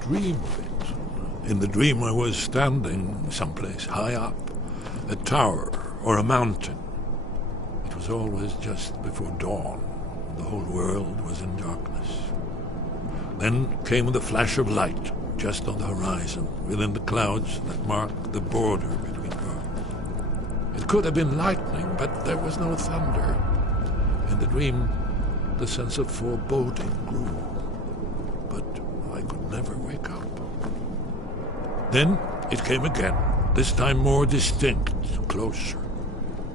dream of it. In the dream I was standing someplace high up, a tower or a mountain. It was always just before dawn. The whole world was in darkness. Then came the flash of light, just on the horizon, within the clouds that marked the border between worlds. It could have been lightning, but there was no thunder. In the dream, the sense of foreboding grew, but I could never wake up. Then it came again, this time more distinct, closer.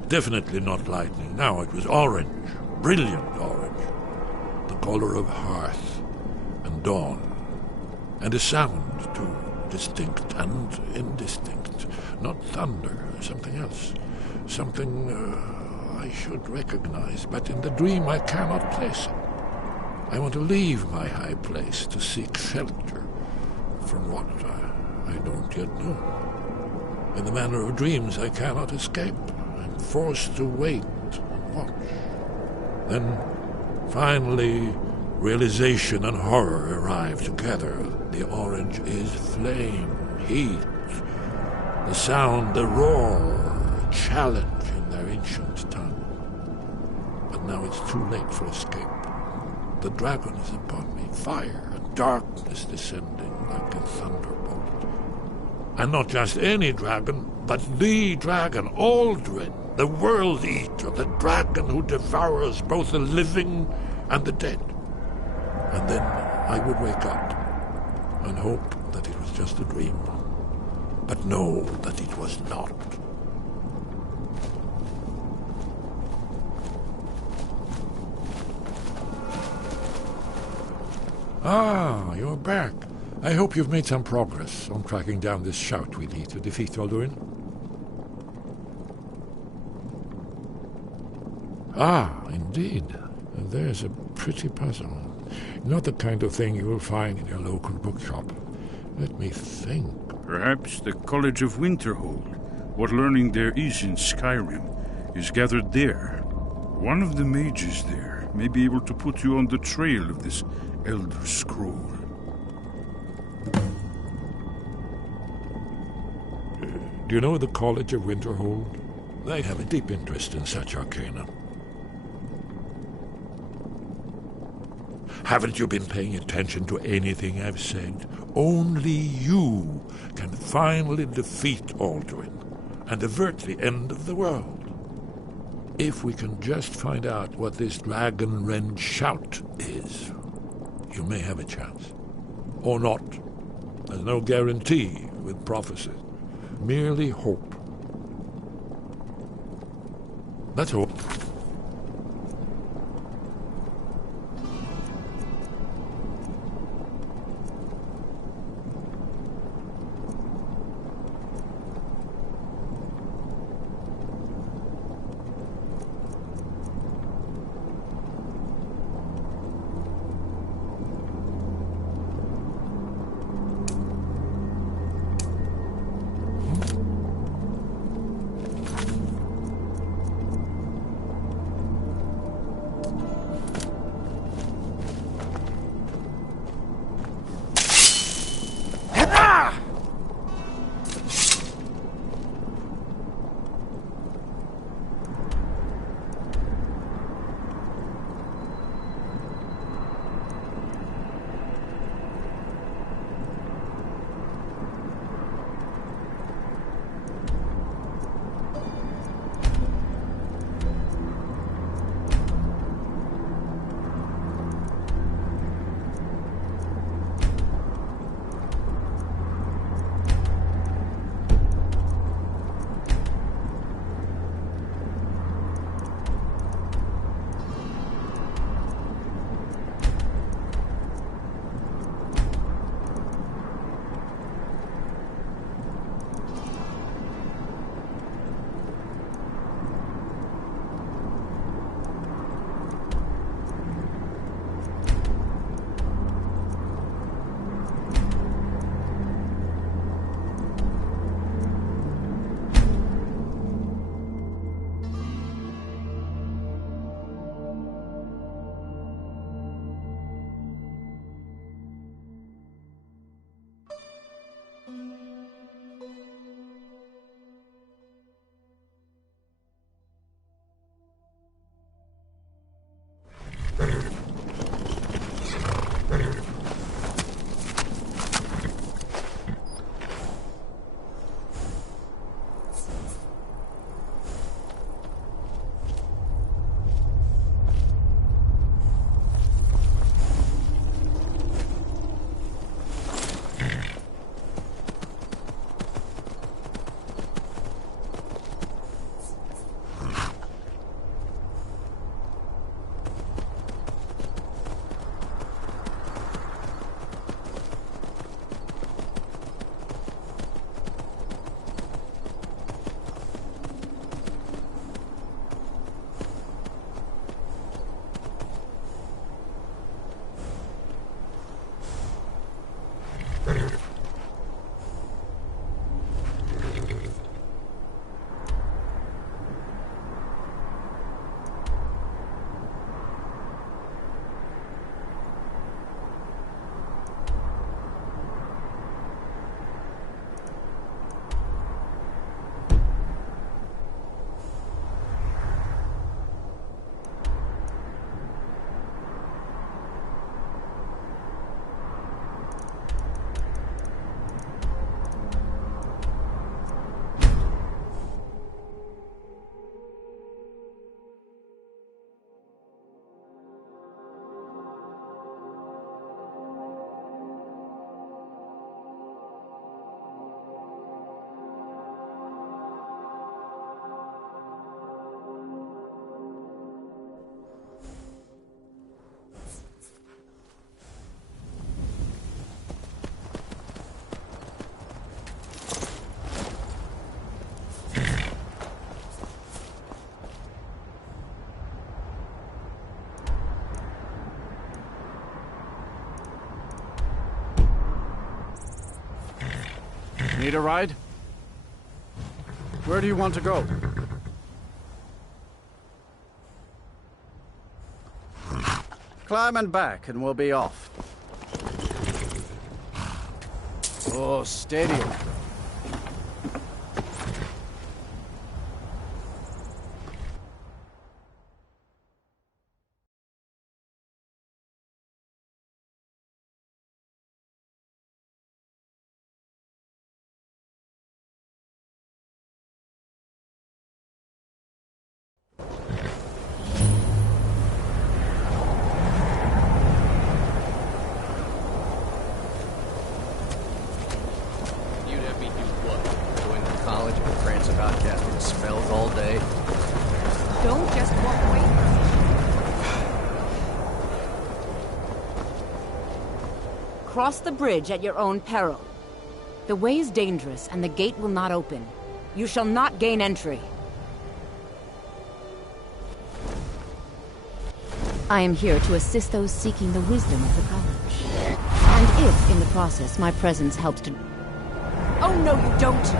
Definitely not lightning. Now it was orange, brilliant orange, the color of hearth and dawn, and a sound too, distinct and indistinct. Not thunder, something else, something I should recognize, but in the dream I cannot place it. I want to leave my high place to seek shelter from what I don't yet know. In the manner of dreams, I cannot escape. I'm forced to wait and watch. Then, finally, realization and horror arrive together. The orange is flame, heat, the sound, the roar, challenge in their ancient tongue. But now it's too late for escape. The dragon is upon me, fire and darkness descending like a thunderbolt. And not just any dragon, but the dragon, Aldrin, the world eater, the dragon who devours both the living and the dead. And then I would wake up and hope that it was just a dream, but know that it was not. Ah, you're back. I hope you've made some progress on tracking down this shout we need to defeat Alduin. Ah, indeed. There's a pretty puzzle. Not the kind of thing you will find in your local bookshop. Let me think. Perhaps the College of Winterhold, what learning there is in Skyrim, is gathered there. One of the mages there may be able to put you on the trail of this Elder Scroll. Do you know the College of Winterhold? They have a deep interest in such arcana. Haven't you been paying attention to anything I've said? Only you can finally defeat Alduin and avert the end of the world. If we can just find out what this dragon-rend shout is, you may have a chance. Or not. There's no guarantee with prophecies. Merely hope. Let's hope. Need a ride? Where do you want to go? Climb and back, and we'll be off. Oh, steady. You'd have me do what? Go into college and prance about casting spells all day? Don't just walk away from me. Cross the bridge at your own peril. The way is dangerous, and the gate will not open. You shall not gain entry. I am here to assist those seeking the wisdom of the college. And if, in the process, my presence helps to... Oh, no, you don't!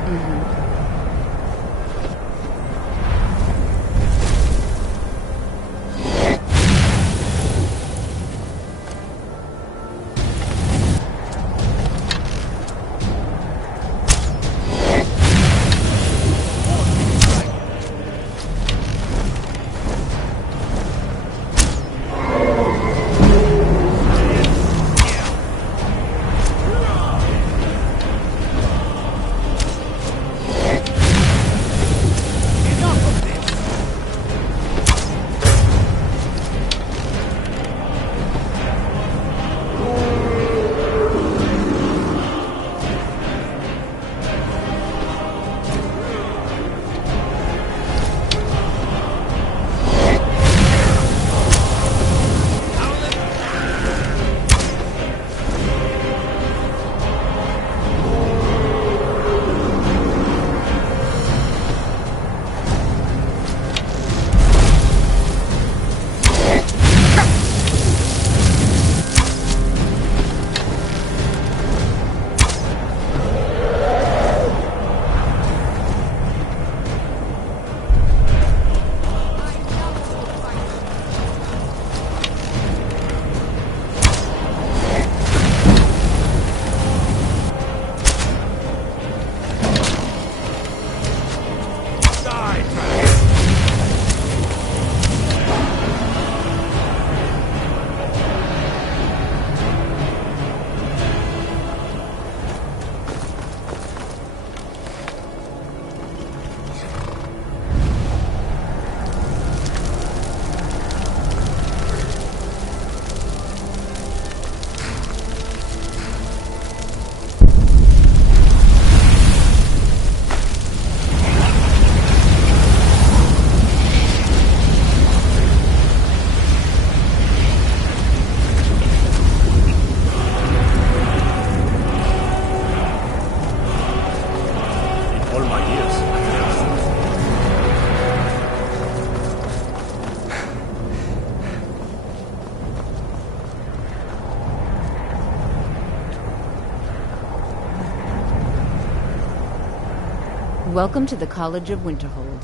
Welcome to the College of Winterhold.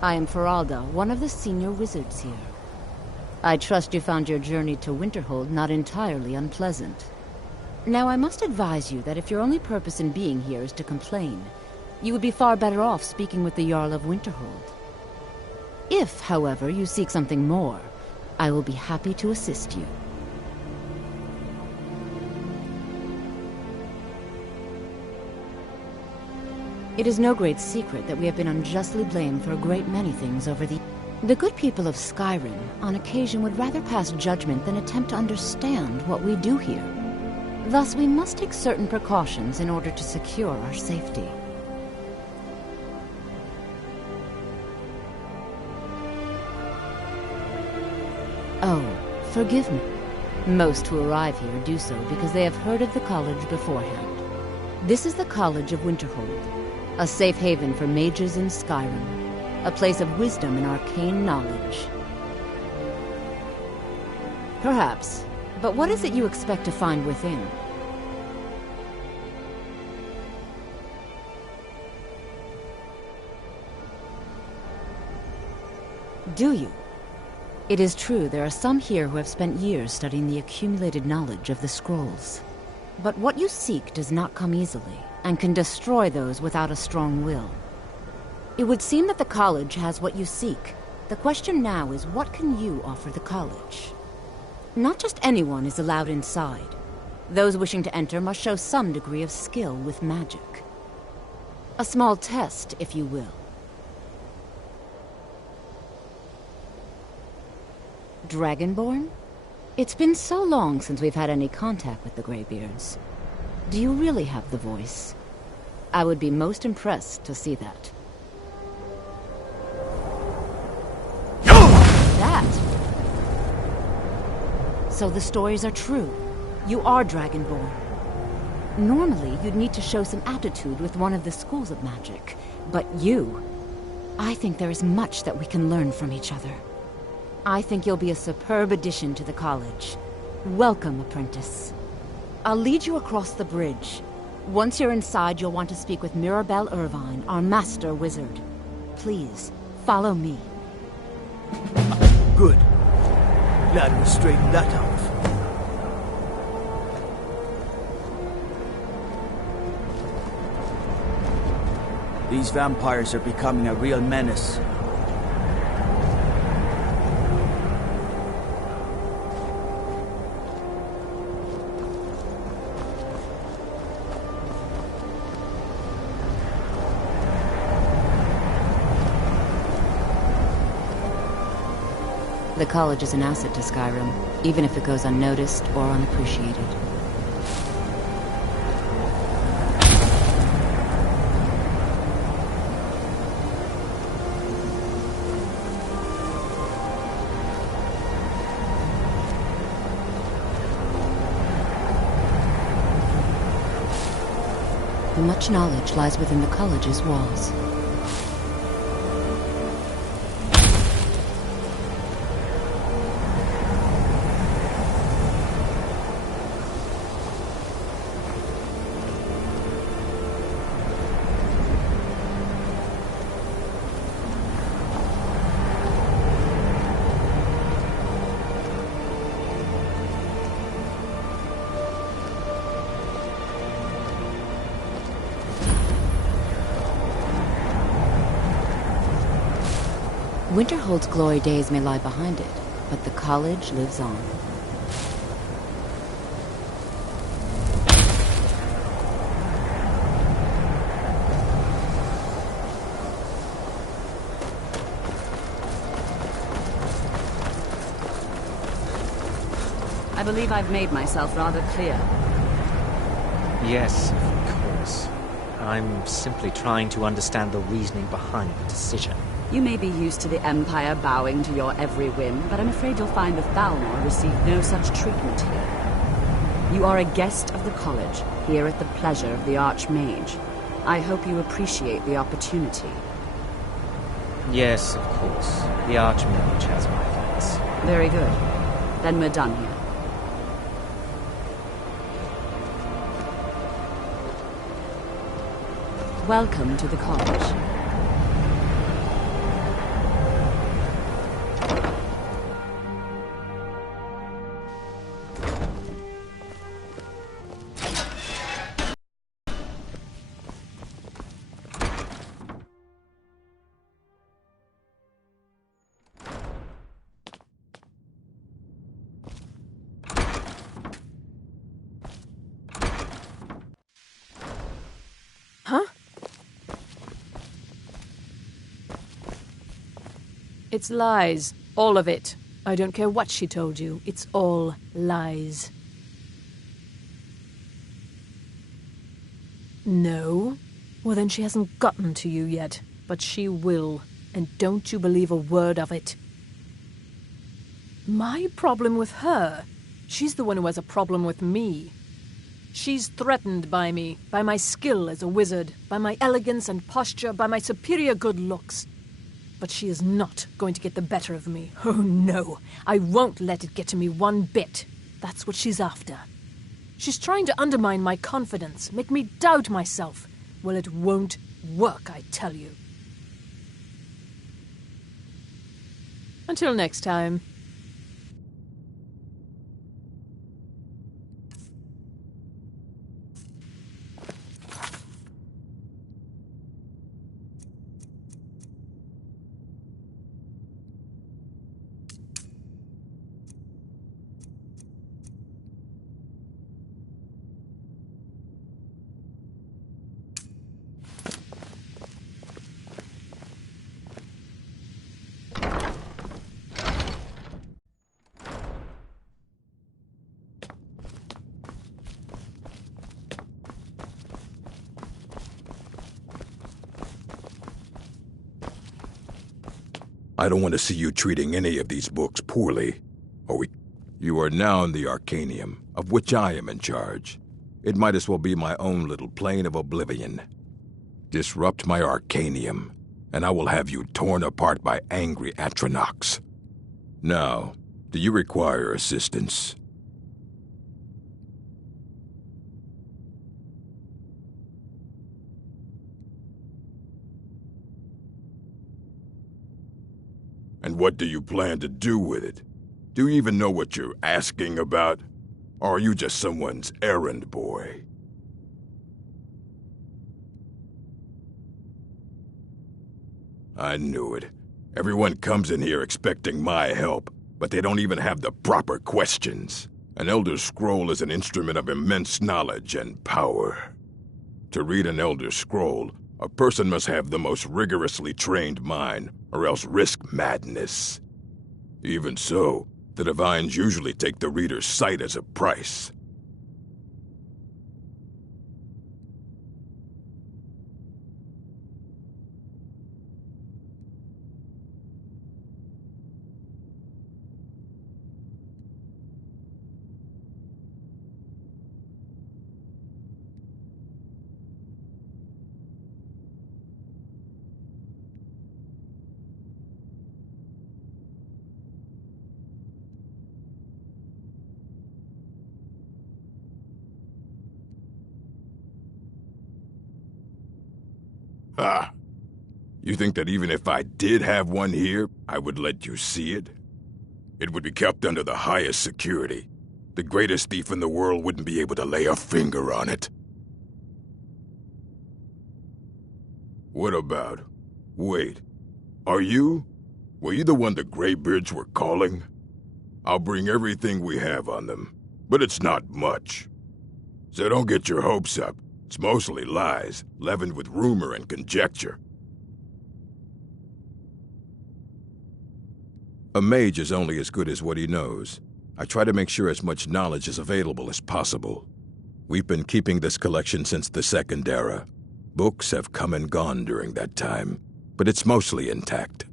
I am Feralda, one of the senior wizards here. I trust you found your journey to Winterhold not entirely unpleasant. Now, I must advise you that if your only purpose in being here is to complain, you would be far better off speaking with the Jarl of Winterhold. If, however, you seek something more, I will be happy to assist you. It is no great secret that we have been unjustly blamed for a great many things over the... The good people of Skyrim, on occasion, would rather pass judgment than attempt to understand what we do here. Thus, we must take certain precautions in order to secure our safety. Oh, forgive me. Most who arrive here do so because they have heard of the college beforehand. This is the College of Winterhold, a safe haven for mages in Skyrim, a place of wisdom and arcane knowledge. Perhaps, but what is it you expect to find within? Do you? It is true there are some here who have spent years studying the accumulated knowledge of the scrolls. But what you seek does not come easily, and can destroy those without a strong will. It would seem that the college has what you seek. The question now is, what can you offer the college? Not just anyone is allowed inside. Those wishing to enter must show some degree of skill with magic. A small test, if you will. Dragonborn? It's been so long since we've had any contact with the Greybeards. Do you really have the voice? I would be most impressed to see that. That? So the stories are true. You are Dragonborn. Normally, you'd need to show some aptitude with one of the schools of magic. But you... I think there is much that we can learn from each other. I think you'll be a superb addition to the college. Welcome, apprentice. I'll lead you across the bridge. Once you're inside, you'll want to speak with Mirabelle Irvine, our master wizard. Please, follow me. Good. Glad we straightened that out. These vampires are becoming a real menace. The college is an asset to Skyrim, even if it goes unnoticed or unappreciated. Much knowledge lies within the college's walls. Winterhold's glory days may lie behind it, but the college lives on. I believe I've made myself rather clear. Yes, of course. I'm simply trying to understand the reasoning behind the decision. You may be used to the Empire bowing to your every whim, but I'm afraid you'll find the Thalmor receive no such treatment here. You are a guest of the college, here at the pleasure of the Archmage. I hope you appreciate the opportunity. Yes, of course. The Archmage has my thanks. Very good. Then we're done here. Welcome to the college. Huh? It's lies. All of it. I don't care what she told you. It's all lies. No? Well, then she hasn't gotten to you yet. But she will. And don't you believe a word of it. My problem with her? She's the one who has a problem with me. She's threatened by me, by my skill as a wizard, by my elegance and posture, by my superior good looks. But she is not going to get the better of me. Oh, no. I won't let it get to me one bit. That's what she's after. She's trying to undermine my confidence, make me doubt myself. Well, it won't work, I tell you. Until next time. I don't want to see you treating any of these books poorly. You are now in the Arcanium, of which I am in charge. It might as well be my own little plane of oblivion. Disrupt my Arcanium, and I will have you torn apart by angry Atronachs. Now, do you require assistance? And what do you plan to do with it? Do you even know what you're asking about? Or are you just someone's errand boy? I knew it. Everyone comes in here expecting my help, but they don't even have the proper questions. An Elder Scroll is an instrument of immense knowledge and power. To read an Elder Scroll, a person must have the most rigorously trained mind, or else risk madness. Even so, the Divines usually take the reader's sight as a price. Ah, you think that even if I did have one here, I would let you see it? It would be kept under the highest security. The greatest thief in the world wouldn't be able to lay a finger on it. What about? Wait, were you the one the Greybeards were calling? I'll bring everything we have on them, but it's not much. So don't get your hopes up. It's mostly lies, leavened with rumor and conjecture. A mage is only as good as what he knows. I try to make sure as much knowledge is available as possible. We've been keeping this collection since the Second Era. Books have come and gone during that time, but it's mostly intact.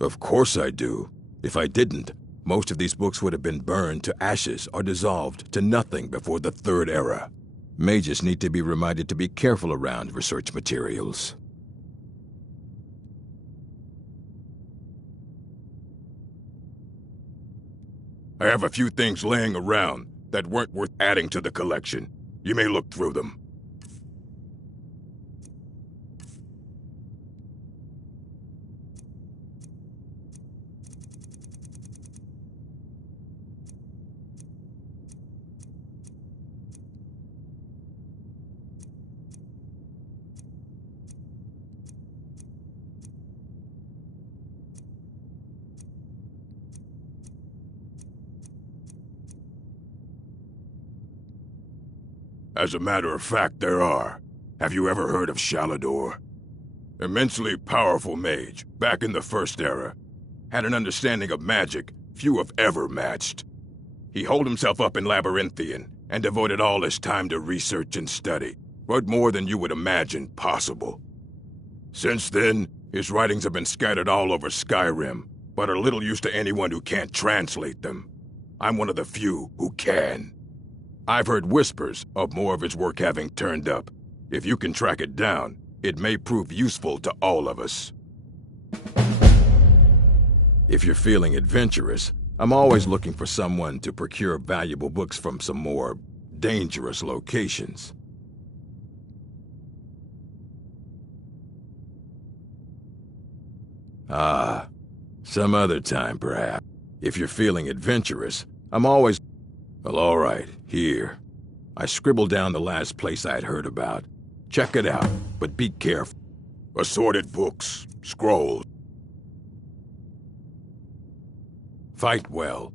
Of course I do. If I didn't, most of these books would have been burned to ashes or dissolved to nothing before the Third Era. Mages need to be reminded to be careful around research materials. I have a few things laying around that weren't worth adding to the collection. You may look through them. As a matter of fact, there are. Have you ever heard of Shalador? Immensely powerful mage, back in the First Era. Had an understanding of magic few have ever matched. He holed himself up in Labyrinthian and devoted all his time to research and study, but more than you would imagine possible. Since then, his writings have been scattered all over Skyrim, but are little use to anyone who can't translate them. I'm one of the few who can. I've heard whispers of more of his work having turned up. If you can track it down, it may prove useful to all of us. If you're feeling adventurous, I'm always looking for someone to procure valuable books from some more dangerous locations. Ah, some other time perhaps. If you're feeling adventurous, I'm always... Well, all right, here. I scribbled down the last place I'd heard about. Check it out, but be careful. Assorted books, scrolls. Fight well.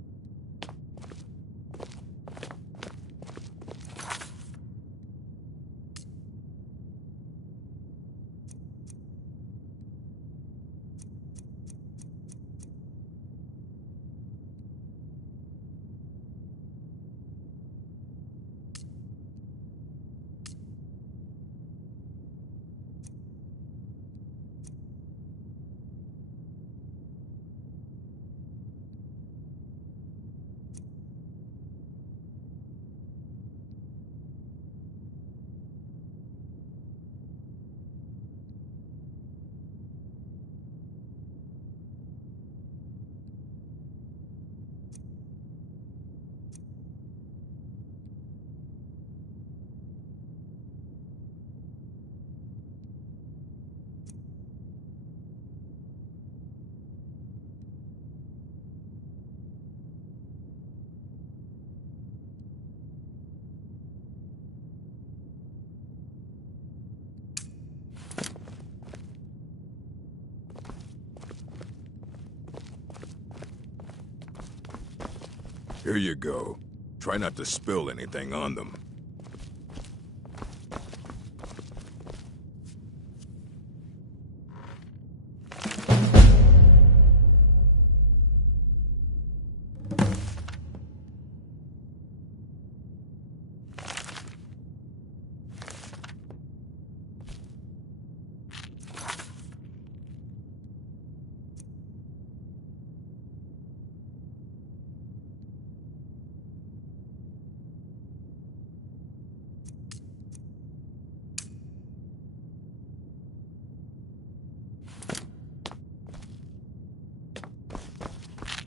Here you go. Try not to spill anything on them.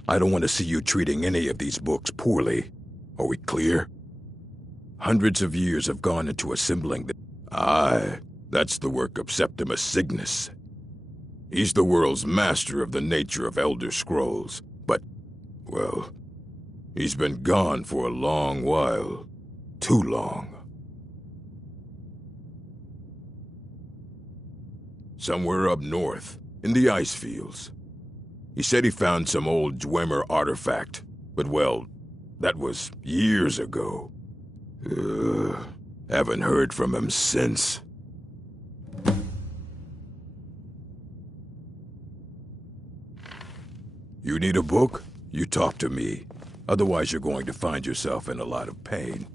I don't want to see you treating any of these books poorly. Are we clear? Hundreds of years have gone into assembling them. Aye, that's the work of Septimus Signus. He's the world's master of the nature of Elder Scrolls, but, well, he's been gone for a long while. Too long. Somewhere up north, in the ice fields. He said he found some old Dwemer artifact, but well, that was years ago. Haven't heard from him since. You need a book? You talk to me. Otherwise you're going to find yourself in a lot of pain.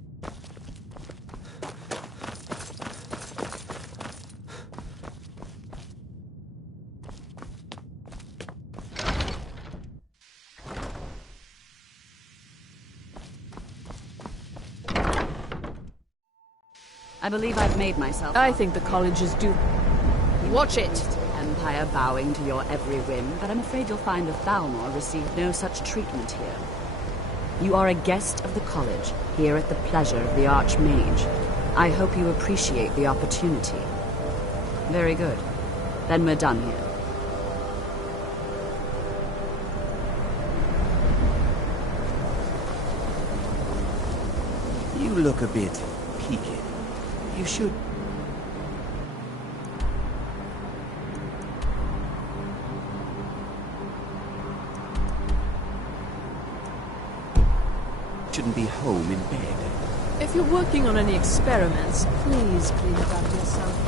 I believe I've made myself... I think the college is due... Watch it! Empire bowing to your every whim, but I'm afraid you'll find the Thalmor received no such treatment here. You are a guest of the college, here at the pleasure of the Archmage. I hope you appreciate the opportunity. Very good. Then we're done here. You look a bit peaked. You should... shouldn't be home in bed. If you're working on any experiments, please clean it up yourself.